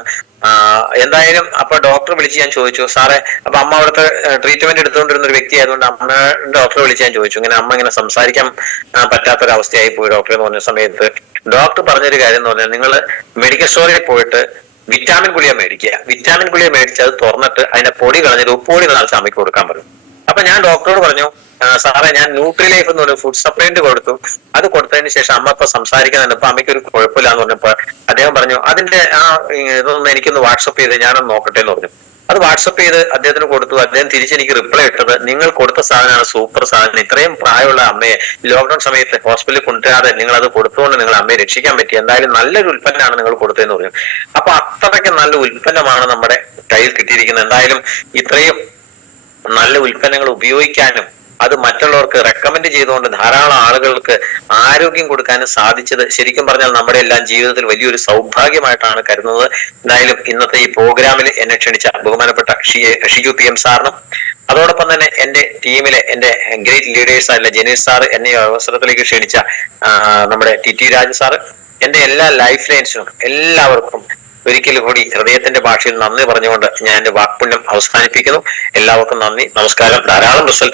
എന്തായാലും അപ്പൊ ഡോക്ടർ വിളിച്ച് ഞാൻ ചോദിച്ചു സാറേ അപ്പൊ അമ്മ അവിടുത്തെ ട്രീറ്റ്മെന്റ് എടുത്തുകൊണ്ടിരുന്ന ഒരു വ്യക്തി ആയതുകൊണ്ട് അമ്മ ഡോക്ടറെ വിളിച്ച് ഞാൻ ചോദിച്ചു. ഇങ്ങനെ അമ്മ ഇങ്ങനെ സംസാരിക്കാൻ ആ, പറ്റാത്തൊരവസ്ഥയായി പോയി ഡോക്ടർ എന്ന് പറഞ്ഞ സമയത്ത് ഡോക്ടർ പറഞ്ഞൊരു കാര്യം എന്ന് പറഞ്ഞാൽ നിങ്ങൾ മെഡിക്കൽ സ്റ്റോറിൽ പോയിട്ട് വിറ്റാമിൻ ഗുളിക മേടിക്കുക. വിറ്റാമിൻ ഗുളിക മേടിച്ച് അത് തുറന്നിട്ട് അതിന്റെ പൊടി കളഞ്ഞിട്ട് ഉപ്പുപൊടി നിറച്ച് അമ്മയ്ക്ക് കൊടുക്കാൻ പറഞ്ഞു അപ്പൊ ഞാൻ ഡോക്ടറോട് പറഞ്ഞു "ആ, സാറേ ഞാൻ ന്യൂട്രി ലൈഫ് എന്ന് പറഞ്ഞ ഫുഡ് സപ്ലിമെന്റ് കൊടുത്തു. അത് കൊടുത്തതിന് ശേഷം അമ്മ ഇപ്പൊ സംസാരിക്കുന്നുണ്ട്. അപ്പൊ അമ്മയ്ക്ക് ഒരു കുഴപ്പമില്ല എന്ന് പറഞ്ഞപ്പോ അദ്ദേഹം പറഞ്ഞു അതിന്റെ ആ ഇതൊന്ന് എനിക്കൊന്ന് വാട്സപ്പ് ചെയ്ത് ഞാനൊന്ന് നോക്കട്ടെ എന്ന് പറഞ്ഞു. അത് വാട്സപ്പ് ചെയ്ത് അദ്ദേഹത്തിന് കൊടുത്തു. അദ്ദേഹം തിരിച്ച് എനിക്ക് റിപ്ലൈ ഇട്ടത് നിങ്ങൾ കൊടുത്ത സാധനമാണ് സൂപ്പർ സാധനം. ഇത്രയും പ്രായമുള്ള അമ്മയെ ലോക്ക്ഡൌൺ സമയത്ത് ഹോസ്പിറ്റലിൽ കൊണ്ടുവരാതെ നിങ്ങൾ അത് കൊടുത്തുകൊണ്ട് നിങ്ങൾ അമ്മയെ രക്ഷിക്കാൻ പറ്റി. എന്തായാലും നല്ലൊരു ഉൽപ്പന്നമാണ് നിങ്ങൾ കൊടുത്തതെന്ന് പറഞ്ഞു. അപ്പൊ അത്രയ്ക്ക് നല്ല ഉൽപ്പന്നമാണ് നമ്മുടെ കയ്യിൽ കിട്ടിയിരിക്കുന്നത്. എന്തായാലും ഇത്രയും നല്ല ഉൽപ്പന്നങ്ങൾ ഉപയോഗിക്കാനും അത് മറ്റുള്ളവർക്ക് റെക്കമെൻഡ് ചെയ്തുകൊണ്ട് ധാരാളം ആളുകൾക്ക് ആരോഗ്യം കൊടുക്കാനും സാധിച്ചത് ശരിക്കും പറഞ്ഞാൽ നമ്മുടെ എല്ലാം ജീവിതത്തിൽ വലിയൊരു സൗഭാഗ്യമായിട്ടാണ് കരുതുന്നത്. എന്തായാലും ഇന്നത്തെ ഈ പ്രോഗ്രാമിൽ എന്നെ ക്ഷണിച്ച ബഹുമാനപ്പെട്ട ഷിജു പി എം സാറിനും അതോടൊപ്പം തന്നെ എന്റെ ടീമിലെ എന്റെ ഗ്രേറ്റ് ലീഡേഴ്സ് ആയിട്ടുള്ള ജനീഷ് സാർ എന്നെ അവസരത്തിലേക്ക് ക്ഷണിച്ച നമ്മുടെ ടി ടി രാജു സാറ് എന്റെ എല്ലാ ലൈഫ് ലൈൻസിനും എല്ലാവർക്കും ഒരിക്കൽ കൂടി ഹൃദയത്തിന്റെ ഭാഷയിൽ നന്ദി പറഞ്ഞുകൊണ്ട് ഞാൻ എന്റെ വാക്പുണ്യം അവസാനിപ്പിക്കുന്നു. എല്ലാവർക്കും നന്ദി നമസ്കാരം ധാരാളം റിസൾട്ട്